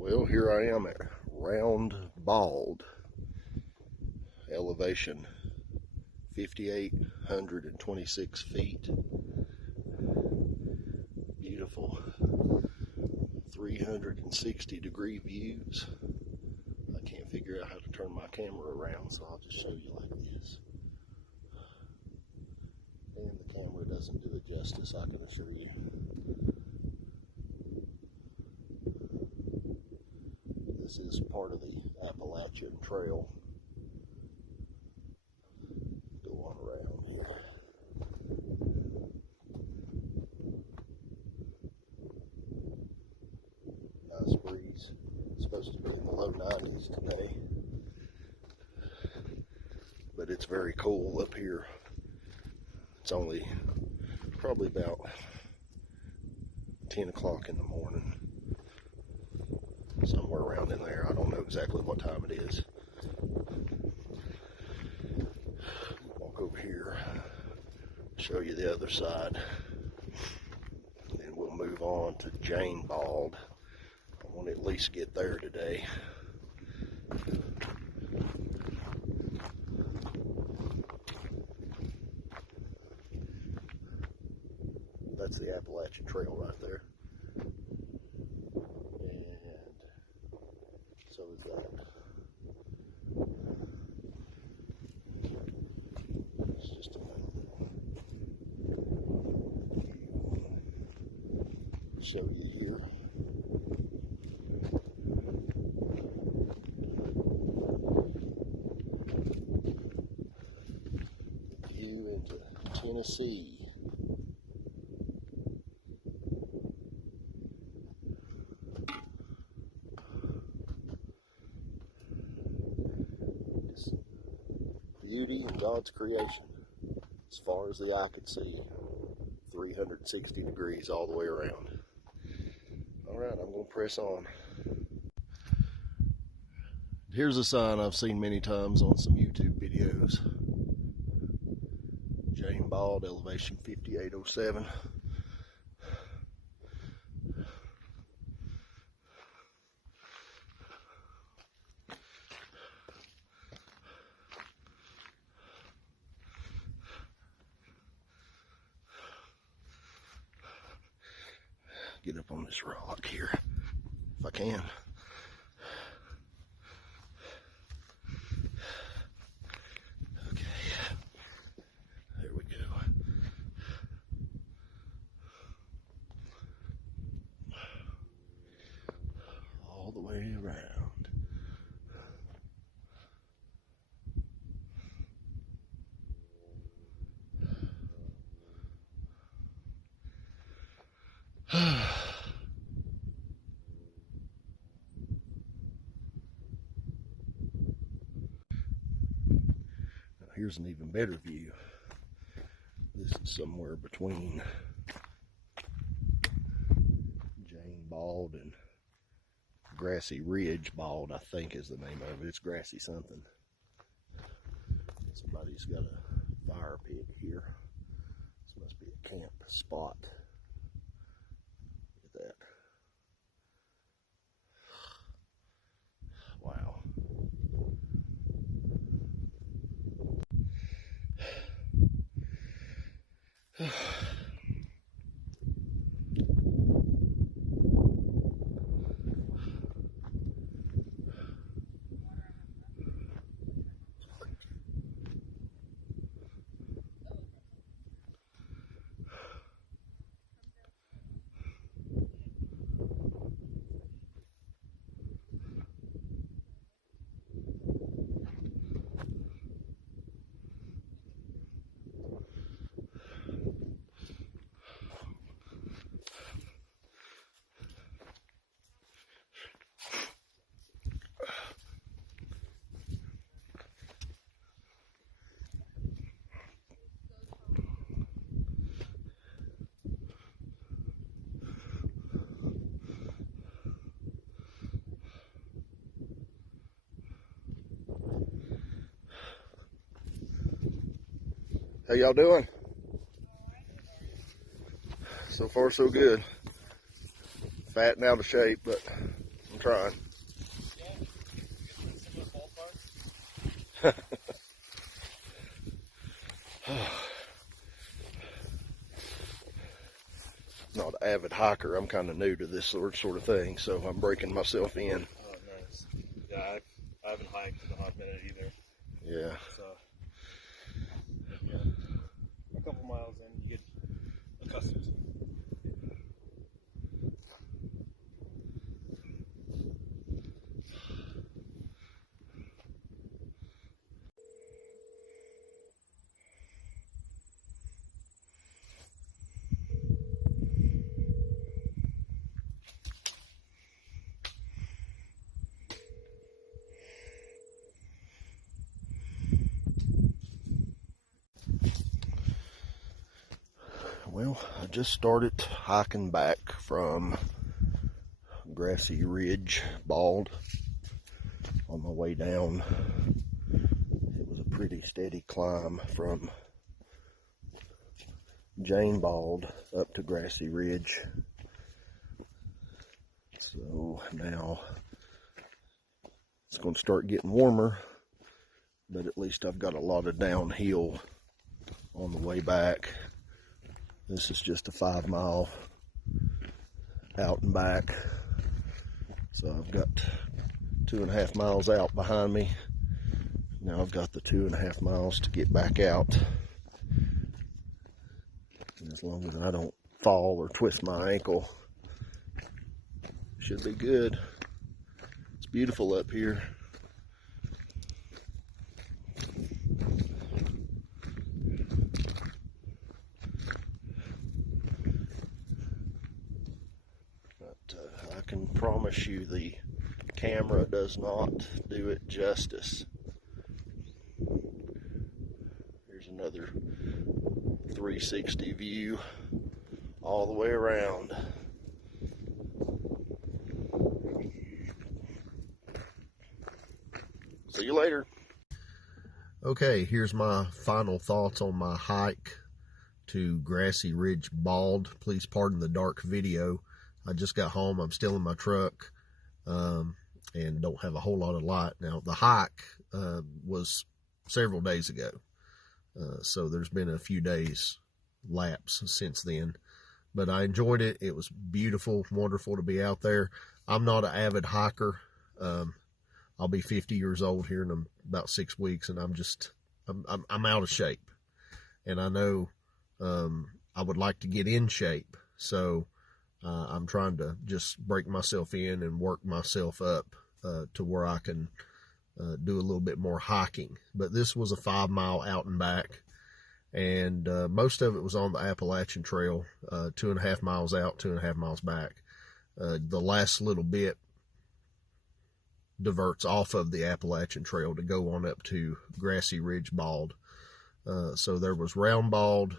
Well, here I am at Round Bald, elevation 5,826 feet. Beautiful 360-degree views. I can't figure out how to turn my camera around, so I'll just show you like this. And the camera doesn't do it justice, I can assure you. This is part of the Appalachian Trail. Go on around here. Nice breeze. It's supposed to be in the low 90s today. But it's very cool up here. It's only probably about 10 o'clock in the morning. Somewhere around in there. I don't know exactly what time it is. Walk over here, show you the other side. Then we'll move on to Jane Bald. I want to at least get there today. That's the Appalachian Trail right there. So is that. It's just another show you here. View into Tennessee. Beauty in God's creation, as far as the eye could see, 360 degrees all the way around. All right, I'm going to press on. Here's a sign I've seen many times on some YouTube videos. Jane Bald, elevation 5,807. Get up on this rock here, if I can. Okay, there we go. All the way around. Here's an even better view. This is somewhere between Jane Bald and Grassy Ridge Bald, I think is the name of it. It's Grassy something. Somebody's got a fire pit here. This must be a camp spot. Look at that. Wow. How y'all doing? So far so good. Fat and out of shape, but I'm trying. Not an avid hiker. I'm kind of new to this sort of thing, so I'm breaking myself in. Oh, nice. Yeah, I haven't hiked in a hot minute either. Yeah. So, yeah, a couple miles in, you get accustomed to it. Well, I just started hiking back from Grassy Ridge Bald. On my way down, it was a pretty steady climb from Jane Bald up to Grassy Ridge. So now it's going to start getting warmer, but at least I've got a lot of downhill on the way back. This is just a 5 mile out and back. So I've got 2.5 miles out behind me. Now I've got the 2.5 miles to get back out. And as long as I don't fall or twist my ankle, should be good. It's beautiful up here. I can promise you the camera does not do it justice. Here's another 360 view all the way around. See you later. Okay, here's my final thoughts on my hike to Grassy Ridge Bald. Please pardon the dark video. I just got home. I'm still in my truck and don't have a whole lot of light. Now, the hike was several days ago, so there's been a few days lapse since then. But I enjoyed it. It was beautiful, wonderful to be out there. I'm not an avid hiker. I'll be 50 years old here in about 6 weeks, and I'm out of shape. And I know I would like to get in shape, so I'm trying to just break myself in and work myself up to where I can do a little bit more hiking. But this was a 5 mile out and back, and most of it was on the Appalachian Trail, 2.5 miles out, 2.5 miles back. The last little bit diverts off of the Appalachian Trail to go on up to Grassy Ridge Bald. So there was Round Bald,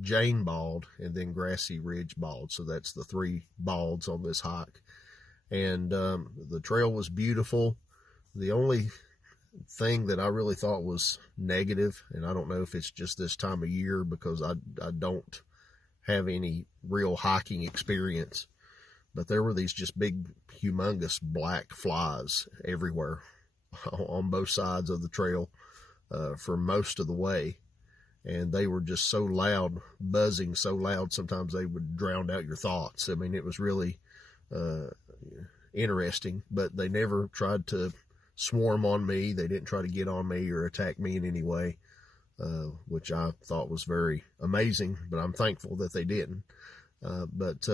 Jane Bald, and then Grassy Ridge Bald. So that's the 3 balds on this hike. And the trail was beautiful. The only thing that I really thought was negative, and I don't know if it's just this time of year because I don't have any real hiking experience, but there were these just big, humongous black flies everywhere on both sides of the trail for most of the way. And they were just so loud, buzzing so loud, sometimes they would drown out your thoughts. I mean, it was really interesting, but they never tried to swarm on me. They didn't try to get on me or attack me in any way, which I thought was very amazing, but I'm thankful that they didn't. But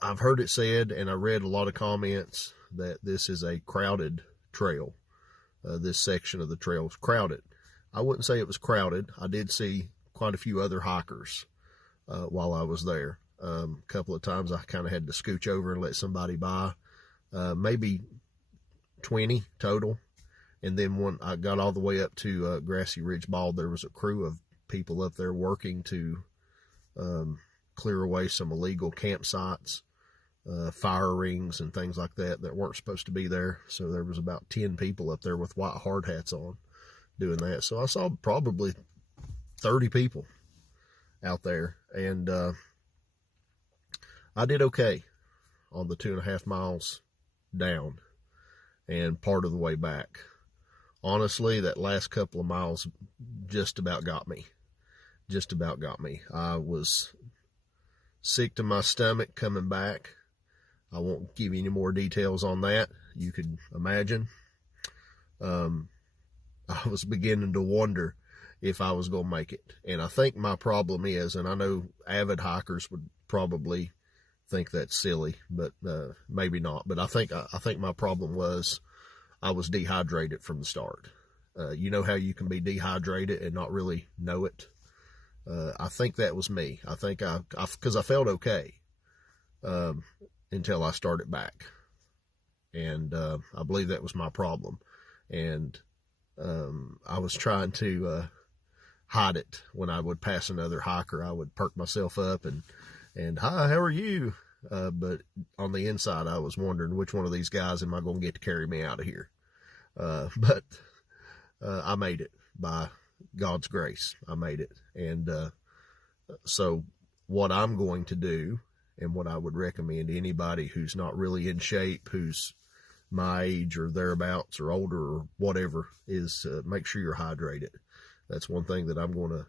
I've heard it said, and I read a lot of comments, that this is a crowded trail. This section of the trail is crowded. I wouldn't say it was crowded. I did see quite a few other hikers while I was there. A couple of times I kind of had to scooch over and let somebody by, maybe 20 total. And then when I got all the way up to Grassy Ridge Bald, there was a crew of people up there working to clear away some illegal campsites, fire rings and things like that weren't supposed to be there. So there was about 10 people up there with white hard hats on doing that. So I saw probably 30 people out there, and I did okay on the 2.5 miles down and part of the way back. Honestly, that last couple of miles just about got me. Just about got me. I was sick to my stomach coming back. I won't give you any more details on that. You could imagine. I was beginning to wonder if I was going to make it. And I think my problem is, and I know avid hikers would probably think that's silly, but maybe not. But I think my problem was I was dehydrated from the start. You know how you can be dehydrated and not really know it? I think that was me. I think because I felt okay until I started back. And I believe that was my problem. And I was trying to hide it. When I would pass another hiker, I would perk myself up and hi, how are you? But on the inside, I was wondering which one of these guys am I going to get to carry me out of here? But I made it by God's grace. I made it. And so what I'm going to do, and what I would recommend to anybody who's not really in shape, who's my age or thereabouts or older or whatever, is make sure you're hydrated. That's one thing that I'm going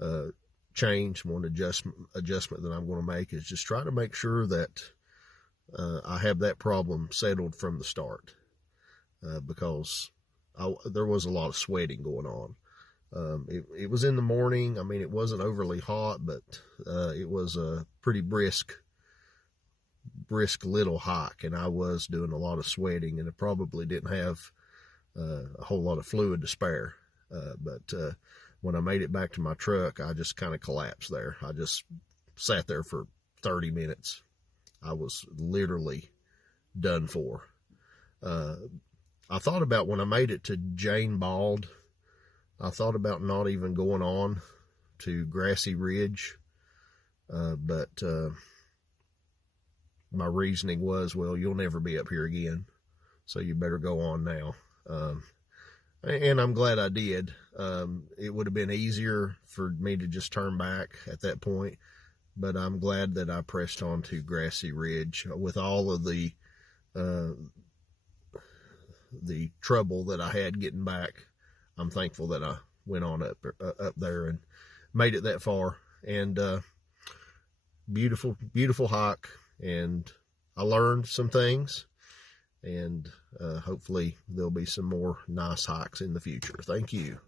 to change, one adjustment that I'm going to make, is just try to make sure that I have that problem settled from the start, because there was a lot of sweating going on. It was in the morning. I mean, it wasn't overly hot, but it was a pretty brisk little hike, and I was doing a lot of sweating, and I probably didn't have a whole lot of fluid to spare. But when I made it back to my truck, I just kind of collapsed there. I just sat there for 30 minutes. I was literally done for. I thought about, when I made it to Jane Bald, I thought about not even going on to Grassy Ridge, but my reasoning was, well, you'll never be up here again, so you better go on now. And I'm glad I did. It would have been easier for me to just turn back at that point, but I'm glad that I pressed on to Grassy Ridge with all of the trouble that I had getting back. I'm thankful that I went on up there and made it that far. And beautiful, beautiful hike. And I learned some things, and hopefully there'll be some more nice hikes in the future. Thank you.